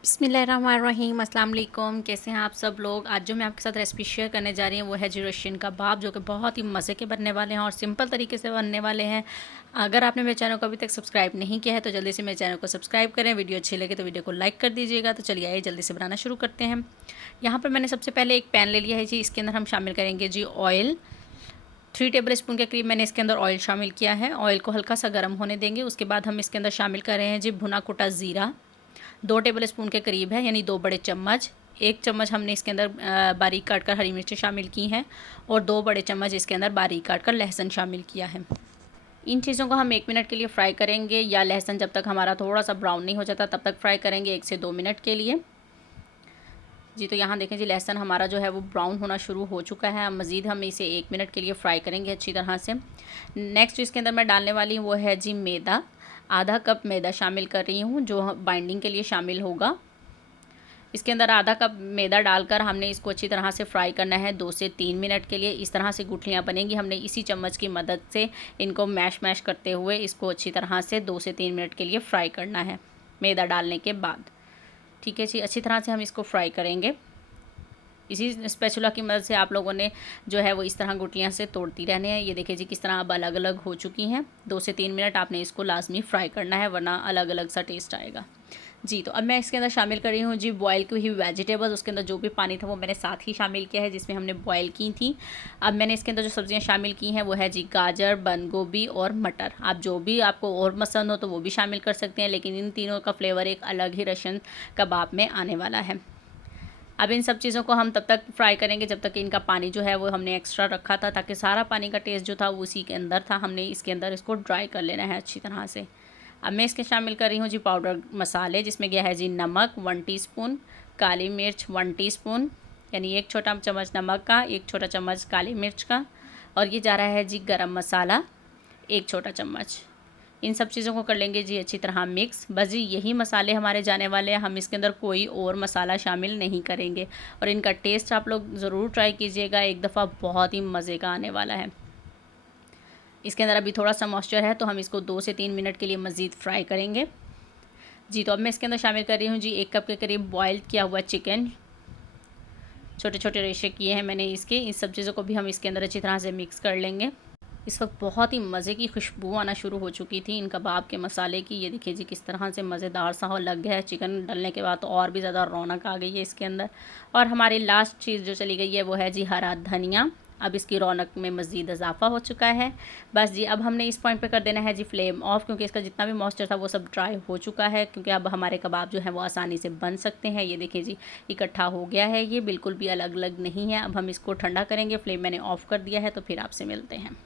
बिस्मिल्लाहिर्रहमानिर्रहीम, अस्सलाम वालेकुम। कैसे हैं आप सब लोग। आज जो मैं आपके साथ रेसिपी शेयर करने जा रही हूँ वो है जी रशियन कबाब, जो कि बहुत ही मज़े के बनने वाले हैं और सिंपल तरीके से बनने वाले हैं। अगर आपने मेरे चैनल को अभी तक सब्सक्राइब नहीं किया है तो जल्दी से मेरे चैनल को सब्सक्राइब करें। वीडियो अच्छी लगे तो वीडियो को लाइक कर दीजिएगा। तो चलिए आइए जल्दी से बनाना शुरू करते हैं। यहाँ पर मैंने सबसे पहले एक पैन ले लिया है जी। इसके अंदर हम शामिल करेंगे जी ऑयल। 3 टेबल स्पून के करीब मैंने इसके अंदर ऑयल शामिल किया है। ऑयल को हल्का सा गर्म होने देंगे। उसके बाद हम इसके अंदर शामिल कर रहे हैं जी भुना कुटा ज़ीरा, 2 टेबल स्पून के करीब है, यानी 2 बड़े चम्मच। 1 चम्मच हमने इसके अंदर बारीक काट कर हरी मिर्चें शामिल की हैं और 2 बड़े चम्मच इसके अंदर बारीक काट कर लहसुन शामिल किया है। इन चीज़ों को हम 1 मिनट के लिए फ्राई करेंगे, या लहसुन जब तक हमारा थोड़ा सा ब्राउन नहीं हो जाता तब तक फ्राई करेंगे, 1 से 2 मिनट के लिए जी। तो यहाँ देखें जी, लहसुन हमारा जो है वो ब्राउन होना शुरू हो चुका है। अब मज़ीद हम इसे 1 मिनट के लिए फ्राई करेंगे अच्छी तरह से। नेक्स्ट इसके अंदर मैं डालने वाली हूँ वो है जी मैदा। आधा कप मैदा शामिल कर रही हूँ, जो बाइंडिंग के लिए शामिल होगा। इसके अंदर आधा कप मैदा डालकर हमने इसको अच्छी तरह से फ्राई करना है 2 से 3 मिनट के लिए। इस तरह से गुठलियाँ बनेंगी। हमने इसी चम्मच की मदद से इनको मैश करते हुए इसको अच्छी तरह से 2 से 3 मिनट के लिए फ्राई करना है मैदा डालने के बाद। ठीक है जी, अच्छी तरह से हम इसको फ्राई करेंगे। इसी स्पैचुला की मदद से आप लोगों ने जो है वो इस तरह गुटलियाँ से तोड़ती रहने हैं। ये देखिए जी किस तरह अब अलग अलग हो चुकी हैं। 2 से 3 मिनट आपने इसको लाजमी फ्राई करना है, वरना अलग अलग सा टेस्ट आएगा जी। तो अब मैं इसके अंदर शामिल कर रही हूँ जी बॉयल की हुई वेजिटेबल्स। उसके अंदर जो भी पानी था वो मैंने साथ ही शामिल किया है जिसमें हमने बॉयल की थी। अब मैंने इसके अंदर जो सब्जियाँ शामिल की हैं वो है जी गाजर, बंद गोभी और मटर। आप जो भी आपको और पसंद हो तो वो भी शामिल कर सकते हैं, लेकिन इन तीनों का फ्लेवर एक अलग ही रशियन कबाब में आने वाला है। अब इन सब चीज़ों को हम तब तक फ्राई करेंगे जब तक इनका पानी जो है वो हमने एक्स्ट्रा रखा था, ताकि सारा पानी का टेस्ट जो था वो उसी के अंदर था। हमने इसके अंदर इसको ड्राई कर लेना है अच्छी तरह से। अब मैं इसके शामिल कर रही हूँ जी पाउडर मसाले, जिसमें गया है जी नमक 1 टीस्पून, काली मिर्च 1 टीस्पून, यानी 1 छोटा चम्मच नमक का, 1 छोटा चम्मच काली मिर्च का, और ये जा रहा है जी गरम मसाला 1 छोटा चम्मच। इन सब चीज़ों को कर लेंगे जी अच्छी तरह मिक्स। बस जी यही मसाले हमारे जाने वाले हैं, हम इसके अंदर कोई और मसाला शामिल नहीं करेंगे। और इनका टेस्ट आप लोग ज़रूर ट्राई कीजिएगा, एक दफ़ा बहुत ही मज़े का आने वाला है। इसके अंदर अभी थोड़ा सा मॉइस्चर है तो हम इसको 2 से 3 मिनट के लिए मज़ीद फ्राई करेंगे जी। तो अब मैं इसके अंदर शामिल कर रही हूँ जी 1 कप के करीब बॉयल किया हुआ चिकन। छोटे छोटे रेशे किए हैं मैंने इसके। इन सब चीज़ों को भी हम इसके अंदर अच्छी तरह से मिक्स कर लेंगे। इस वक्त बहुत ही मज़े की खुशबू आना शुरू हो चुकी थी इन कबाब के मसाले की। ये देखिए जी किस तरह से मज़ेदार सा हो लग गया है। चिकन डलने के बाद तो और भी ज़्यादा रौनक आ गई है इसके अंदर। और हमारी लास्ट चीज़ जो चली गई है वो है जी हरा धनिया। अब इसकी रौनक में मज़ीद इजाफा हो चुका है। बस जी अब हमने इस पॉइंट पे कर देना है जी फ्लेम ऑफ, क्योंकि इसका जितना भी मॉइस्चर था वो सब ड्राई हो चुका है। क्योंकि अब हमारे कबाब जो है वो आसानी से बन सकते हैं। ये देखिए जी इकट्ठा हो गया है, ये बिल्कुल भी अलग अलग नहीं है। अब हम इसको ठंडा करेंगे। फ्लेम मैंने ऑफ़ कर दिया है, तो फिर आपसे मिलते हैं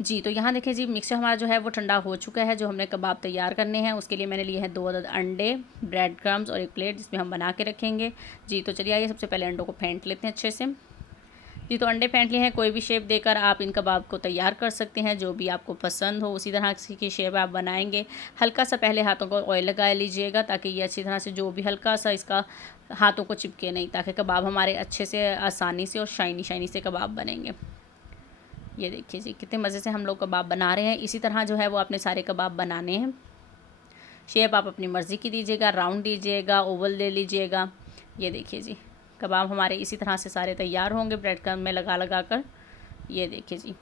जी। तो यहाँ देखिए जी मिक्सचर हमारा जो है वो ठंडा हो चुका है। जो हमने कबाब तैयार करने हैं उसके लिए मैंने लिए हैं 2 अदद अंडे, ब्रेड क्रम्स और एक प्लेट जिसमें हम बना के रखेंगे जी। तो चलिए आइए सबसे पहले अंडों को फेंट लेते हैं अच्छे से जी। तो अंडे फेंट लिए हैं। कोई भी शेप देकर आप इन कबाब को तैयार कर सकते हैं, जो भी आपको पसंद हो उसी तरह की शेप आप बनाएंगे। हल्का सा पहले हाथों को ऑयल लगा लीजिएगा, ताकि ये अच्छी तरह से जो भी हल्का सा इसका हाथों को चिपके नहीं, ताकि कबाब हमारे अच्छे से आसानी से और शाइनी शाइनी से कबाब बनेंगे। ये देखिए जी कितने मज़े से हम लोग कबाब बना रहे हैं। इसी तरह जो है वो अपने सारे कबाब बनाने हैं। शेप आप अपनी मर्ज़ी की दीजिएगा, राउंड दीजिएगा, ओवल ले लीजिएगा। ये देखिए जी कबाब हमारे इसी तरह से सारे तैयार होंगे ब्रेड क्रम्ब में लगा कर। ये देखिए जी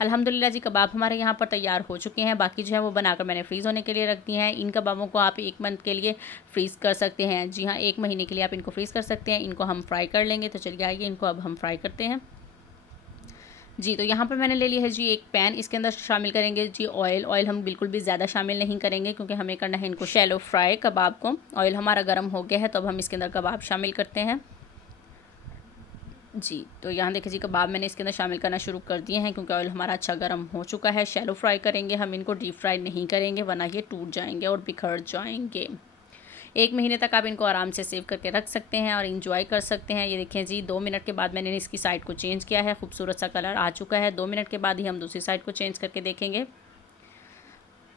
अल्हम्दुलिल्लाह जी कबाब हमारे यहाँ पर तैयार हो चुके हैं। बाकी जो है वो बनाकर मैंने फ्रीज़ होने के लिए रख दी हैं। इन कबाबों को आप 1 मंथ के लिए फ्रीज़ कर सकते हैं। जी हाँ, 1 महीने के लिए आप इनको फ्रीज़ कर सकते हैं। इनको हम फ्राई कर लेंगे। तो चलिए आइए इनको अब हम फ्राई करते हैं जी। तो यहाँ पर मैंने ले लिया है जी एक पैन। इसके अंदर शामिल करेंगे जी ऑयल। ऑयल हम बिल्कुल भी ज़्यादा शामिल नहीं करेंगे, क्योंकि हमें करना है इनको शैलो फ्राई कबाब को। ऑयल हमारा गर्म हो गया है, तो अब हम इसके अंदर कबाब शामिल करते हैं जी। तो यहाँ देखिए जी कबाब मैंने इसके अंदर शामिल करना शुरू कर दिए हैं, क्योंकि ऑयल हमारा अच्छा गर्म हो चुका है। शैलो फ्राई करेंगे हम इनको, डीप फ्राई नहीं करेंगे, वरना ये टूट जाएंगे और बिखर जाएंगे। 1 महीने तक आप इनको आराम से सेव करके रख सकते हैं और इंजॉय कर सकते हैं। ये देखें जी 2 मिनट के बाद मैंने इसकी साइड को चेंज किया है। खूबसूरत सा कलर आ चुका है। 2 मिनट के बाद ही हम दूसरी साइड को चेंज करके देखेंगे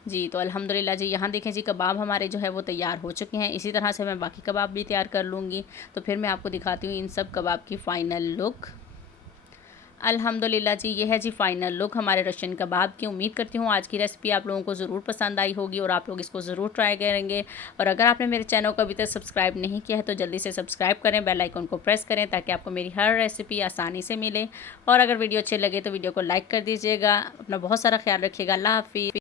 जी। तो अल्हम्दुलिल्लाह जी यहाँ देखें जी कबाब हमारे जो है वो तैयार हो चुके हैं। इसी तरह से मैं बाकी कबाब भी तैयार कर लूँगी। तो फिर मैं आपको दिखाती हूँ इन सब कबाब की फ़ाइनल लुक। अल्हम्दुलिल्लाह जी, ये है जी फाइनल लुक हमारे रशियन कबाब की। उम्मीद करती हूँ आज की रेसिपी आप लोगों को ज़रूर पसंद आई होगी और आप लोग इसको ज़रूर ट्राई करेंगे। और अगर आपने मेरे चैनल को अभी तक सब्सक्राइब नहीं किया है तो जल्दी से सब्सक्राइब करें, बेल आइकन को प्रेस करें ताकि आपको मेरी हर रेसिपी आसानी से मिले। और अगर वीडियो अच्छे लगे तो वीडियो को लाइक कर दीजिएगा। अपना बहुत सारा ख्याल रखिएगा। अल्लाह हाफ़िज़।